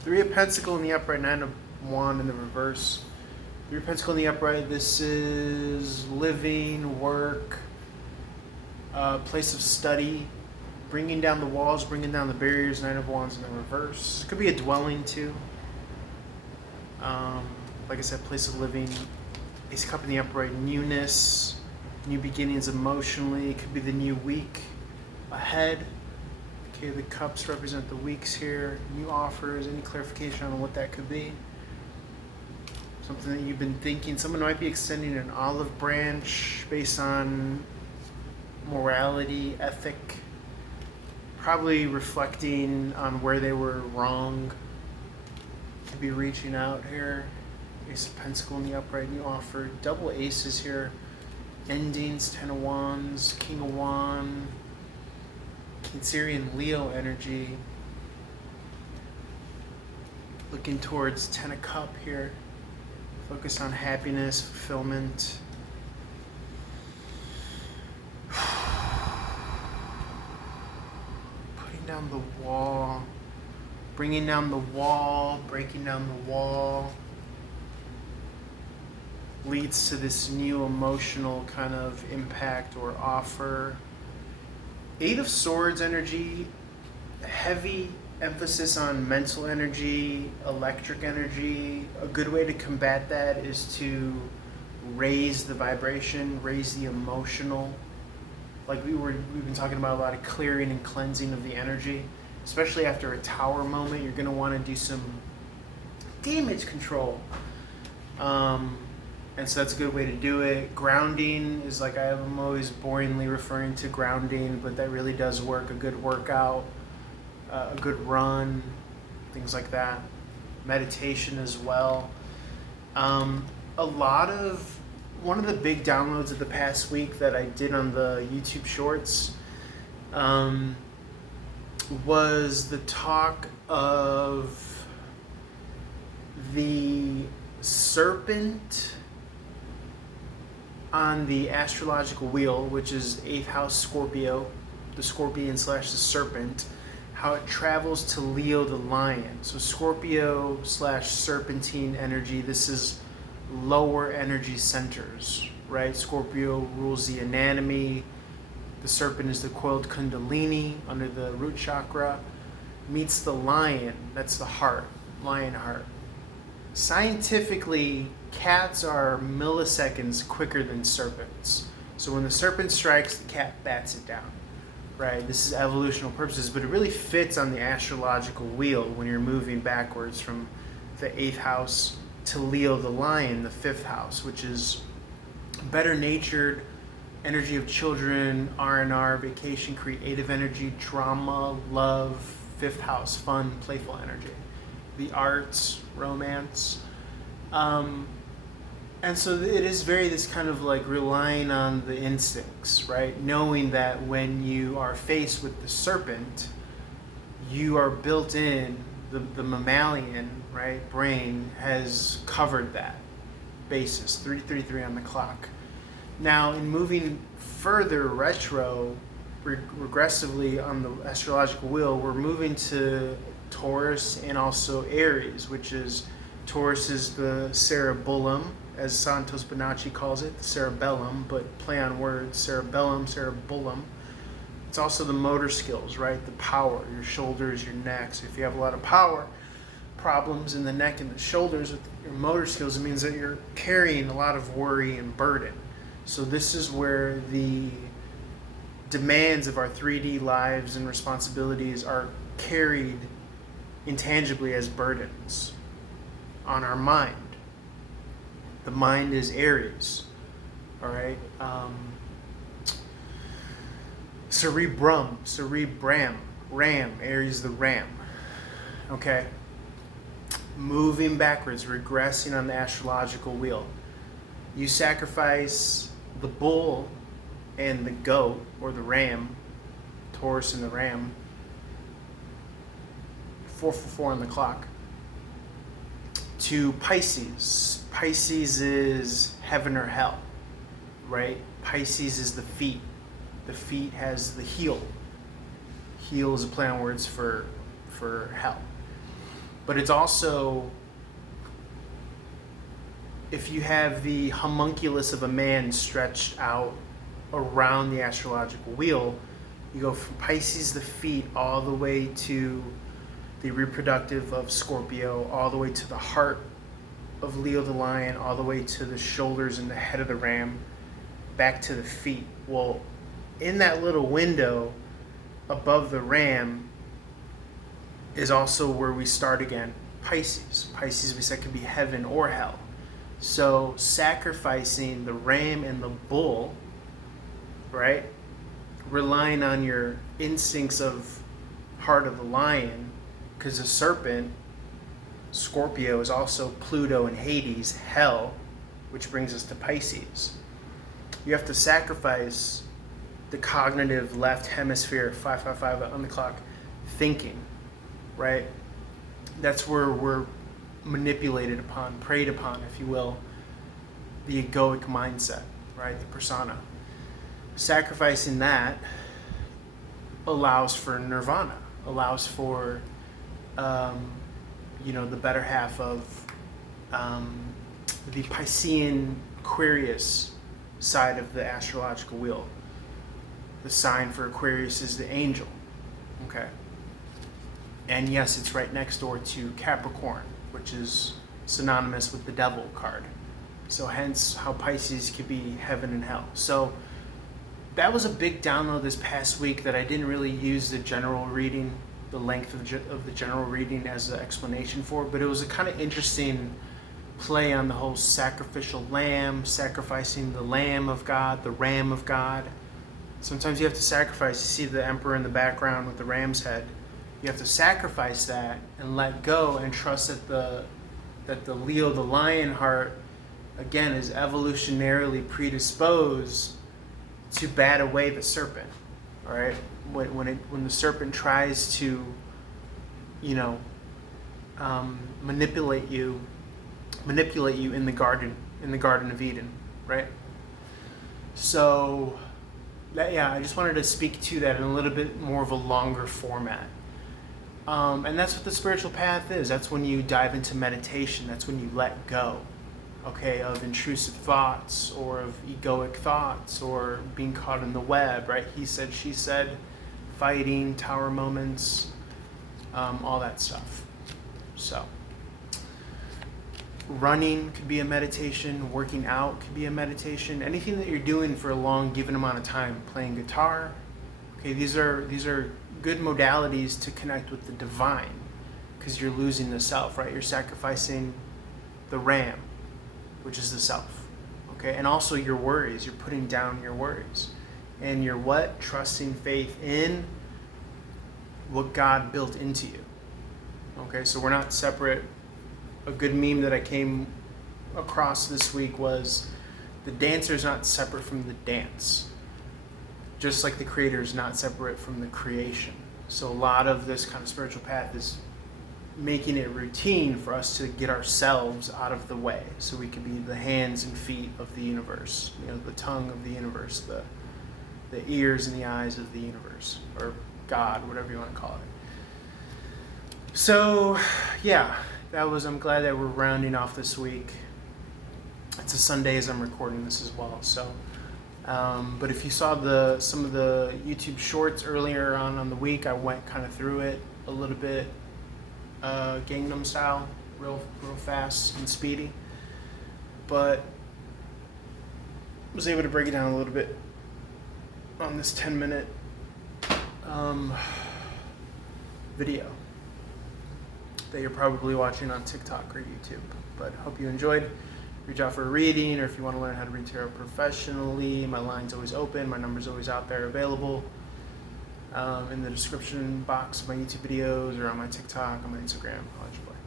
Three of Pentacle in the upright, Nine of Wand in the reverse. Three of Pentacle in the upright. This is living, work, place of study, bringing down the walls, bringing down the barriers. Nine of Wands in the reverse. Could be a dwelling too. Like I said, place of living. Ace of Cup in the upright, newness, new beginnings emotionally. It could be the new week ahead. Okay, the cups represent the weeks here. New offers, any clarification on what that could be? Something that you've been thinking. Someone might be extending an olive branch based on morality, ethic, probably reflecting on where they were wrong. Could be reaching out here. Ace of Pentacle in the upright, new offer. Double aces here. Endings, Ten of Wands, King of Wand. Cancerian Leo energy. Looking towards Ten of Cup here. Focus on happiness, fulfillment. Putting down the wall. Bringing down the wall, breaking down the wall. Leads to this new emotional kind of impact or offer. Eight of Swords energy, heavy emphasis on mental energy, electric energy. A good way to combat that is to raise the vibration, raise the emotional. Like we've been talking about a lot of clearing and cleansing of the energy, especially after a tower moment. You're going to want to do some damage control. And so that's a good way to do it. Grounding is like I'm always boringly referring to grounding, but that really does work. A good workout, a good run, things like that. Meditation as well. One of the big downloads of the past week that I did on the YouTube Shorts was the talk of the serpent on the astrological wheel, which is 8th house Scorpio, the scorpion / the serpent, how it travels to Leo the lion. So Scorpio / serpentine energy, this is lower energy centers, right? Scorpio rules the anatomy. The serpent is the coiled kundalini under the root chakra. Meets the lion, that's the heart, lion heart. Scientifically, cats are milliseconds quicker than serpents. So when the serpent strikes, the cat bats it down, right? This is evolutional purposes, but it really fits on the astrological wheel when you're moving backwards from the 8th house to Leo the lion, the 5th house, which is better natured, energy of children, R&R, vacation, creative energy, drama, love, 5th house, fun, playful energy. The arts, romance. And so it is very this kind of like relying on the instincts, right? Knowing that when you are faced with the serpent, you are built in, the mammalian, right, brain has covered that basis, 333 on the clock. Now, in moving further retro, regressively on the astrological wheel, we're moving to Taurus and also Aries, which is Taurus is the cerebellum, as Santos Bonacci calls it, the cerebellum, but play on words, cerebellum, cerebellum. It's also the motor skills, right? The power, your shoulders, your neck. So if you have a lot of power problems in the neck and the shoulders with your motor skills, it means that you're carrying a lot of worry and burden. So this is where the demands of our 3D lives and responsibilities are carried intangibly as burdens on our mind. The mind is Aries, all right? Cerebrum, ram, Aries the ram, okay? Moving backwards, regressing on the astrological wheel. You sacrifice the bull and the goat, or the ram, Taurus and the ram, 444 on the clock, to Pisces. Pisces is heaven or hell, right? Pisces is the feet. The feet has the heel. Heel is a play on words for hell. But it's also, if you have the homunculus of a man stretched out around the astrological wheel, you go from Pisces, the feet, all the way to the reproductive of Scorpio, all the way to the heart of Leo the lion, all the way to the shoulders and the head of the ram, back to the feet. Well, in that little window above the ram is also where we start again. Pisces. Pisces, we said, could be heaven or hell. So sacrificing the ram and the bull, right? Relying on your instincts of heart of the lion, because the serpent, Scorpio, is also Pluto and Hades, hell, which brings us to Pisces. You have to sacrifice the cognitive left hemisphere, 555 on the clock, thinking, right? That's where we're manipulated upon, preyed upon, if you will, the egoic mindset, right? The persona. Sacrificing that allows for nirvana, allows for, the better half of the Piscean Aquarius side of the astrological wheel. The sign for Aquarius is the angel, okay? And yes, it's right next door to Capricorn, which is synonymous with the devil card. So hence how Pisces could be heaven and hell. So that was a big download this past week that I didn't really use the general reading, the length of the general reading as an explanation for, but it was a kind of interesting play on the whole sacrificial lamb, sacrificing the lamb of God, the ram of God. Sometimes you have to sacrifice. You see the emperor in the background with the ram's head. You have to sacrifice that and let go and trust that the Leo, the lion heart, again, is evolutionarily predisposed to bat away the serpent. All right, when the serpent tries to, manipulate you in the Garden of Eden, right? So, I just wanted to speak to that in a little bit more of a longer format. And that's what the spiritual path is. That's when you dive into meditation. That's when you let go, okay, of intrusive thoughts or of egoic thoughts or being caught in the web, right? He said, she said, fighting, tower moments, all that stuff. So, running could be a meditation. Working out could be a meditation. Anything that you're doing for a long given amount of time. Playing guitar. Okay, these are good modalities to connect with the divine, because you're losing the self, right? You're sacrificing the ram, which is the self. Okay, and also your worries. You're putting down your worries. And you're what? Trusting faith in what God built into you. Okay, so we're not separate. A good meme that I came across this week was, the dancer is not separate from the dance, just like the creator is not separate from the creation. So a lot of this kind of spiritual path is making it routine for us to get ourselves out of the way, so we can be the hands and feet of the universe, the tongue of the universe, the ears and the eyes of the universe, or God, whatever you want to call it. So, I'm glad that we're rounding off this week. It's a Sunday as I'm recording this as well. So, but if you saw some of the YouTube shorts earlier on the week, I went kind of through it a little bit, Gangnam style, real fast and speedy. But was able to break it down a little bit on this 10-minute video that you're probably watching on TikTok or YouTube. But hope you enjoyed. Reach out for a reading, or if you want to learn how to read tarot professionally, my line's always open. My number's always out there available in the description box of my YouTube videos or on my TikTok, on my Instagram. I'll let you play.